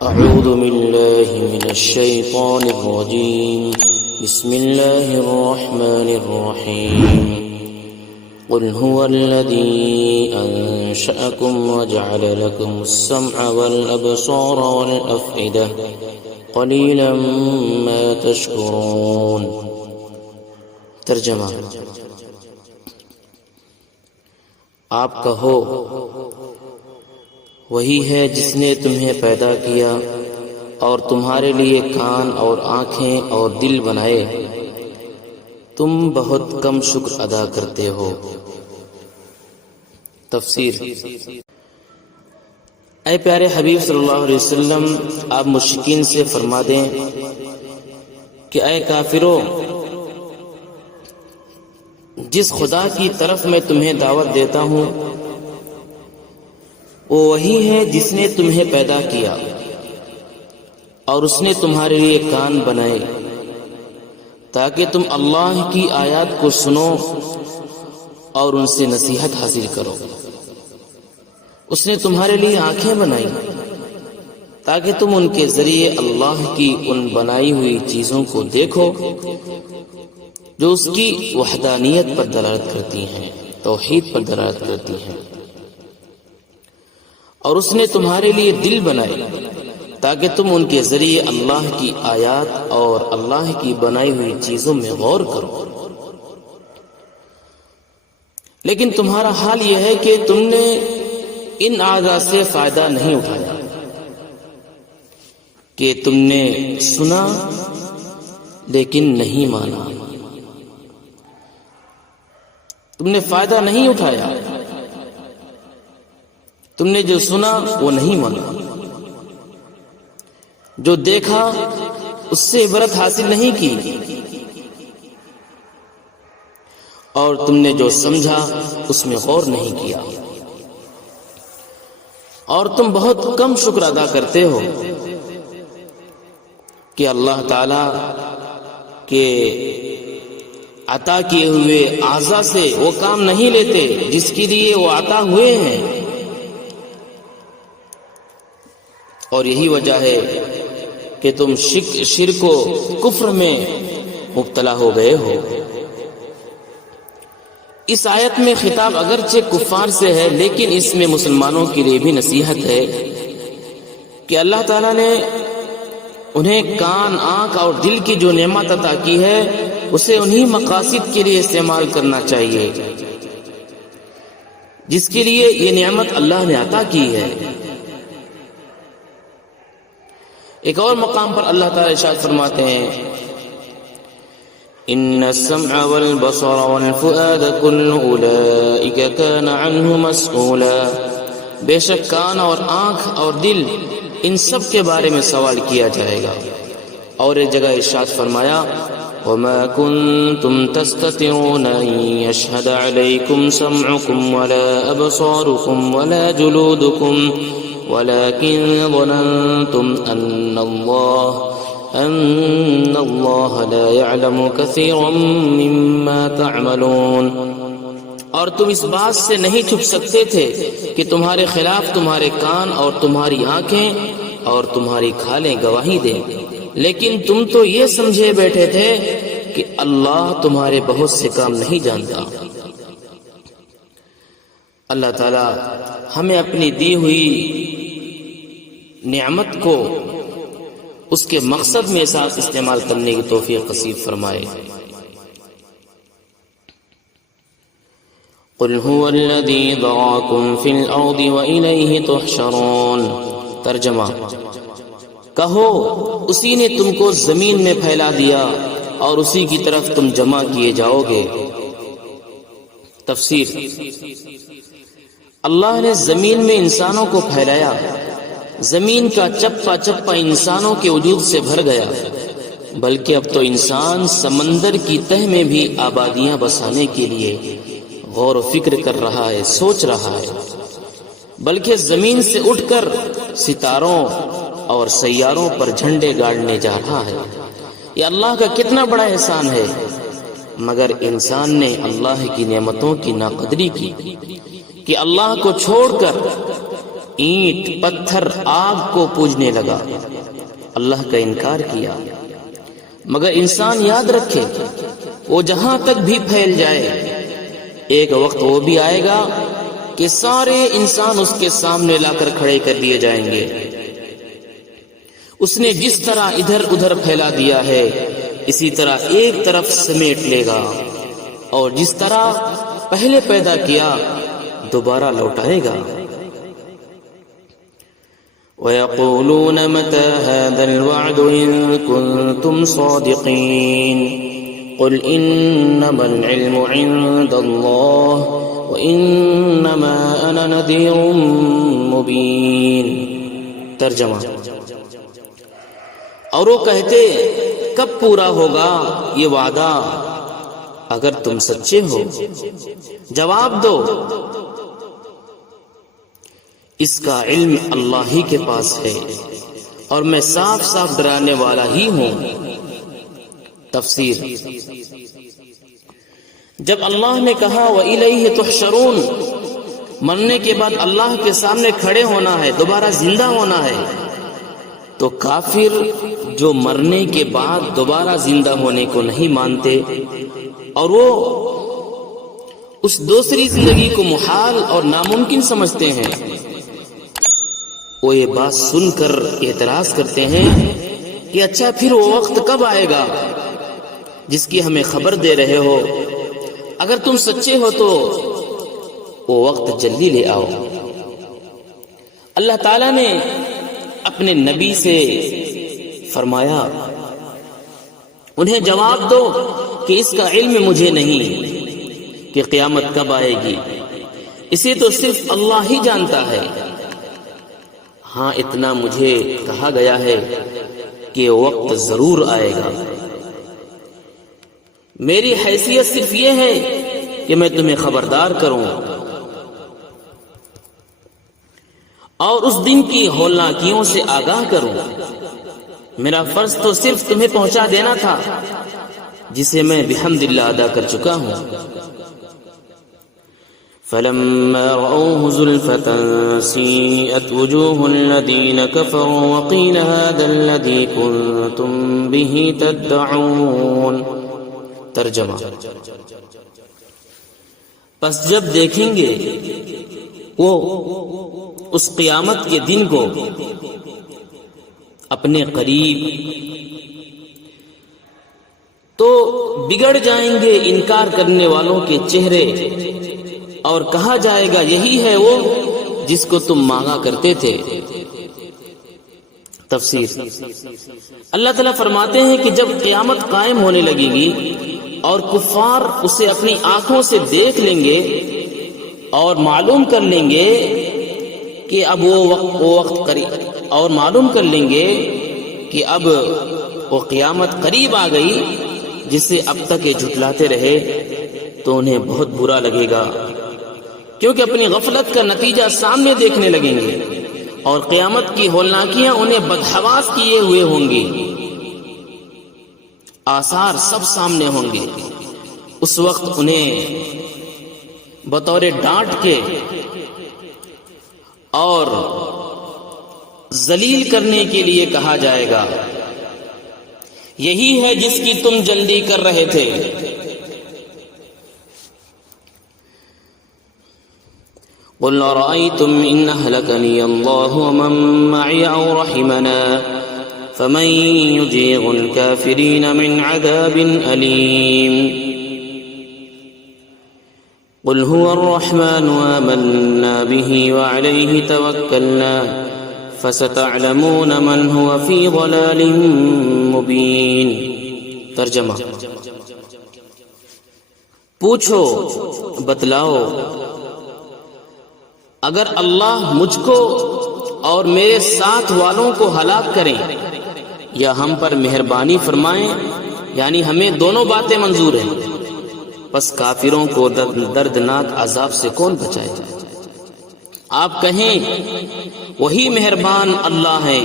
أعوذ بالله من الشيطان الرجيم بسم الله الرحمن الرحيم قل هو الذي أنشأكم وجعل لكم السمع والأبصار والأفئدة قليلا ما تشكرون۔ ترجمہ: آپ کہو وہی ہے جس نے تمہیں پیدا کیا اور تمہارے لیے کان اور آنکھیں اور دل بنائے، تم بہت کم شکر ادا کرتے ہو۔ تفسیر: اے پیارے حبیب صلی اللہ علیہ وسلم، آپ مشرکین سے فرما دیں کہ اے کافرو، جس خدا کی طرف میں تمہیں دعوت دیتا ہوں وہ وہی ہے جس نے تمہیں پیدا کیا اور اس نے تمہارے لیے کان بنائے تاکہ تم اللہ کی آیات کو سنو اور ان سے نصیحت حاصل کرو۔ اس نے تمہارے لیے آنکھیں بنائی تاکہ تم ان کے ذریعے اللہ کی ان بنائی ہوئی چیزوں کو دیکھو جو اس کی وحدانیت پر دلالت کرتی ہیں، توحید پر دلالت کرتی ہیں۔ اور اس نے تمہارے لیے دل بنائے تاکہ تم ان کے ذریعے اللہ کی آیات اور اللہ کی بنائی ہوئی چیزوں میں غور کرو۔ لیکن تمہارا حال یہ ہے کہ تم نے ان اعضاء سے فائدہ نہیں اٹھایا، کہ تم نے سنا لیکن نہیں مانا، تم نے فائدہ نہیں اٹھایا، تم نے جو سنا وہ نہیں مانا، جو دیکھا اس سے عبرت حاصل نہیں کی، اور تم نے جو سمجھا اس میں غور نہیں کیا، اور تم بہت کم شکر ادا کرتے ہو کہ اللہ تعالی کے عطا کیے ہوئے اعضاء سے وہ کام نہیں لیتے جس کے لیے وہ عطا ہوئے ہیں۔ اور یہی وجہ ہے کہ تم شرک و کفر میں مبتلا ہو گئے ہو۔ اس آیت میں خطاب اگرچہ کفار سے ہے، لیکن اس میں مسلمانوں کے لیے بھی نصیحت ہے کہ اللہ تعالیٰ نے انہیں کان، آنکھ اور دل کی جو نعمت عطا کی ہے اسے انہی مقاصد کے لیے استعمال کرنا چاہیے جس کے لیے یہ نعمت اللہ نے عطا کی ہے۔ ایک اور مقام پر اللہ تعالیٰ ارشاد فرماتے ہیں: ان السمع والبصر والفؤاد كل اولئک كان عنه مسؤولا، بے شک کان اور آنکھ اور دل ان سب کے بارے میں سوال کیا جائے گا۔ اور ایک جگہ ارشاد فرمایا: وما كنتم تستطيعون ان يشهد عليكم سمعكم ولا ابصاركم ولا جلودكم ولكن ظننتم ان الله لا يعلم كثيرا مما تعملون۔ اور تم اس بات سے نہیں چھپ سکتے تھے کہ تمہارے خلاف تمہارے کان اور تمہاری آنکھیں اور تمہاری کھالیں گواہی دیں، لیکن تم تو یہ سمجھے بیٹھے تھے کہ اللہ تمہارے بہت سے کام نہیں جانتا۔ اللہ تعالی ہمیں اپنی دی ہوئی نعمت کو اس کے مقصد میں ساتھ استعمال کرنے کی توفیق نصیب فرمائے۔ قل هو الذی ذراکم فی الارض وإلیہ تحشرون۔ ترجمہ: کہو اسی نے تم کو زمین میں پھیلا دیا اور اسی کی طرف تم جمع کیے جاؤ گے۔ تفسیر: اللہ نے زمین میں انسانوں کو پھیلایا، زمین کا چپا چپا انسانوں کے وجود سے بھر گیا، بلکہ اب تو انسان سمندر کی تہ میں بھی آبادیاں بسانے کے لیے غور و فکر کر رہا ہے، سوچ رہا ہے، بلکہ زمین سے اٹھ کر ستاروں اور سیاروں پر جھنڈے گاڑنے جا رہا ہے۔ یہ اللہ کا کتنا بڑا احسان ہے، مگر انسان نے اللہ کی نعمتوں کی ناقدری کی کہ اللہ کو چھوڑ کر اینٹ پتھر آگ کو پوجنے لگا، اللہ کا انکار کیا۔ مگر انسان یاد رکھے وہ جہاں تک بھی پھیل جائے، ایک وقت وہ بھی آئے گا کہ سارے انسان اس کے سامنے لا کر کھڑے کر دیے جائیں گے۔ اس نے جس طرح ادھر ادھر پھیلا دیا ہے اسی طرح ایک طرف سمیٹ لے گا، اور جس طرح پہلے پیدا کیا دوبارہ لوٹائے گا۔ وَيَقُولُونَ مَتَى هَذَا الْوَعْدُ إِن كُنتُمْ صَادِقِينَ قُلْ إِنَّمَا الْعِلْمُ عِندَ اللَّهِ وَإِنَّمَا أَنَا نَذِيرٌ مُبِينٌ۔ ترجمہ: اور وہ کہتے کب پورا ہوگا یہ وعدہ اگر تم سچے ہو؟ جواب دو اس کا علم اللہ ہی کے پاس ہے، اور میں صاف صاف ڈرانے والا ہی ہوں۔ تفسیر: جب اللہ نے کہا وَإِلَيْهِ تُحْشَرُونَ، مرنے کے بعد اللہ کے سامنے کھڑے ہونا ہے، دوبارہ زندہ ہونا ہے، تو کافر جو مرنے کے بعد دوبارہ زندہ ہونے کو نہیں مانتے اور وہ اس دوسری زندگی کو محال اور ناممکن سمجھتے ہیں، وہ یہ بات سن کر اعتراض کرتے ہیں کہ اچھا پھر وہ وقت کب آئے گا جس کی ہمیں خبر دے رہے ہو؟ اگر تم سچے ہو تو وہ وقت جلدی لے آؤ۔ اللہ تعالیٰ نے اپنے نبی سے فرمایا انہیں جواب دو کہ اس کا علم مجھے نہیں کہ قیامت کب آئے گی، اسے تو صرف اللہ ہی جانتا ہے۔ ہاں اتنا مجھے کہا گیا ہے کہ وقت ضرور آئے گا۔ میری حیثیت صرف یہ ہے کہ میں تمہیں خبردار کروں اور اس دن کی ہولناکیوں سے آگاہ کروں۔ میرا فرض تو صرف تمہیں پہنچا دینا تھا جسے میں بحمد اللہ ادا کر چکا ہوں۔ فَلَمَّا رَأَوْهُ زُلْفَةً سِيئَتْ وُجُوهُ الَّذِينَ كَفَرُوا وَقِيلَ هَذَا الَّذِي كُنتُم بِهِ تَدَّعُونَ۔ ترجمہ: پس جب دیکھیں گے وہ اس قیامت کے دن کو اپنے قریب تو بگڑ جائیں گے انکار کرنے والوں کے چہرے، اور کہا جائے گا یہی ہے وہ جس کو تم مانگا کرتے تھے۔ تفسیر: اللہ تعالیٰ فرماتے ہیں کہ جب قیامت قائم ہونے لگے گی اور کفار اسے اپنی آنکھوں سے دیکھ لیں گے اور معلوم کر لیں گے کہ اب وہ وقت قریب، اور معلوم کر لیں گے کہ اب وہ قیامت قریب آ گئی جسے اب تک یہ جھٹلاتے رہے، تو انہیں بہت برا لگے گا، کیونکہ اپنی غفلت کا نتیجہ سامنے دیکھنے لگیں گے اور قیامت کی ہولناکیاں انہیں بدحواس کیے ہوئے ہوں گی، آثار سب سامنے ہوں گے۔ اس وقت انہیں بطور ڈانٹ کے اور ذلیل کرنے کے لیے کہا جائے گا یہی ہے جس کی تم جلدی کر رہے تھے۔ قل رأيتم إن أهلكني الله ومن معي أو رحمنا فمن يجير الكافرين من عذاب أليم قل هو الرحمن آمنا به وعليه توكلنا فستعلمون من هو في ضلال مبين۔ ترجمہ: پوچھو، بتلاؤ، اگر اللہ مجھ کو اور میرے ساتھ والوں کو ہلاک کریں یا ہم پر مہربانی فرمائیں، یعنی ہمیں دونوں باتیں منظور ہیں، پس کافروں کو دردناک عذاب سے کون بچائے؟ آپ کہیں وہی مہربان اللہ ہیں،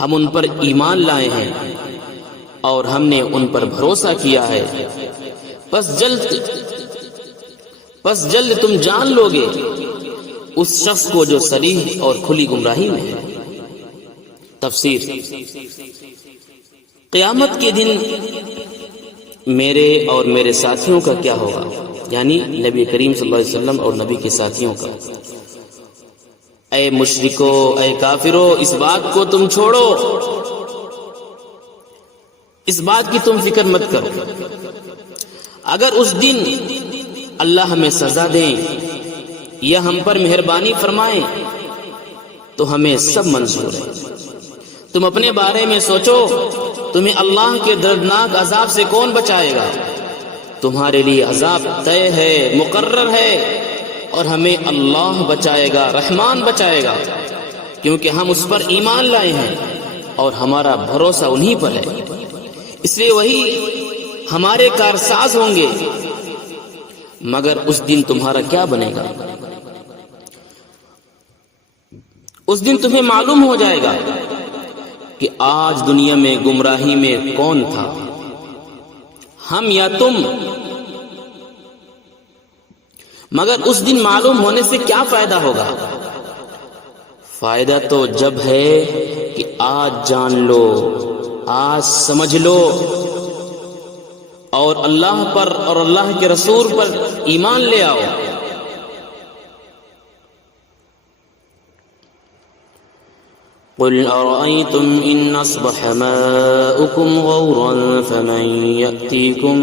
ہم ان پر ایمان لائے ہیں اور ہم نے ان پر بھروسہ کیا ہے، پس جلد تم جان لو گے اس شخص کو جو صریح اور کھلی گمراہی میں ہے۔ تفسیر: قیامت کے دن میرے اور میرے ساتھیوں کا کیا ہوگا، یعنی نبی کریم صلی اللہ علیہ وسلم اور نبی کے ساتھیوں کا۔ اے مشرکو، اے کافرو، اس بات کو تم چھوڑو، اس بات کی تم فکر مت کرو۔ اگر اس دن اللہ ہمیں سزا دیں یا ہم پر مہربانی فرمائیں تو ہمیں سب منظور ہے۔ تم اپنے بارے میں سوچو، تمہیں اللہ کے دردناک عذاب سے کون بچائے گا؟ تمہارے لیے عذاب طے ہے، مقرر ہے، اور ہمیں اللہ بچائے گا، رحمان بچائے گا، کیونکہ ہم اس پر ایمان لائے ہیں اور ہمارا بھروسہ انہی پر ہے، اس لیے وہی ہمارے کارساز ہوں گے۔ مگر اس دن تمہارا کیا بنے گا؟ اس دن تمہیں معلوم ہو جائے گا کہ آج دنیا میں گمراہی میں کون تھا، ہم یا تم۔ مگر اس دن معلوم ہونے سے کیا فائدہ ہوگا؟ فائدہ تو جب ہے کہ آج جان لو، آج سمجھ لو، اور اللہ پر اور اللہ کے رسول پر ایمان لے آؤ۔ قل أرأيتم إن أصبح ماؤكم غورا فمن يأتيكم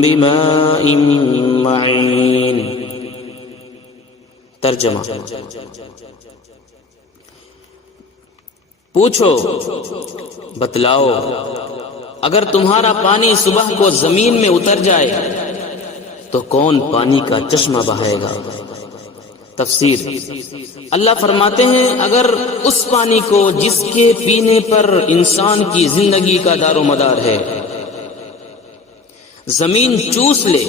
بماء معين۔ ترجمہ: پوچھو، بتلاؤ، اگر تمہارا پانی صبح کو زمین میں اتر جائے تو کون پانی کا چشمہ بہائے گا؟ تفسیر: اللہ فرماتے ہیں اگر اس پانی کو جس کے پینے پر انسان کی زندگی کا دار و مدار ہے زمین چوس لے،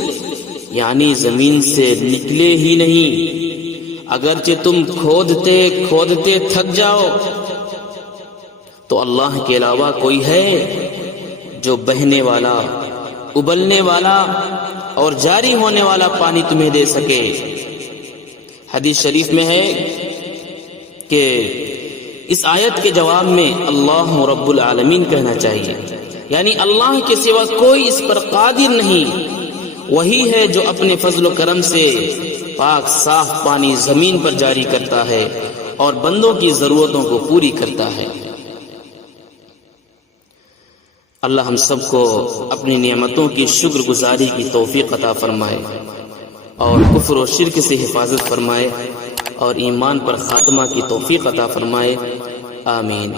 یعنی زمین سے نکلے ہی نہیں، اگرچہ تم کھودتے کھودتے تھک جاؤ، تو اللہ کے علاوہ کوئی ہے جو بہنے والا، ابلنے والا اور جاری ہونے والا پانی تمہیں دے سکے؟ حدیث شریف میں ہے کہ اس آیت کے جواب میں اللہ رب العالمین کہنا چاہیے، یعنی اللہ کے سوا کوئی اس پر قادر نہیں، وہی ہے جو اپنے فضل و کرم سے پاک صاف پانی زمین پر جاری کرتا ہے اور بندوں کی ضرورتوں کو پوری کرتا ہے۔ اللہ ہم سب کو اپنی نعمتوں کی شکر گزاری کی توفیق عطا فرمائے اور کفر و شرک سے حفاظت فرمائے اور ایمان پر خاتمہ کی توفیق عطا فرمائے، آمین۔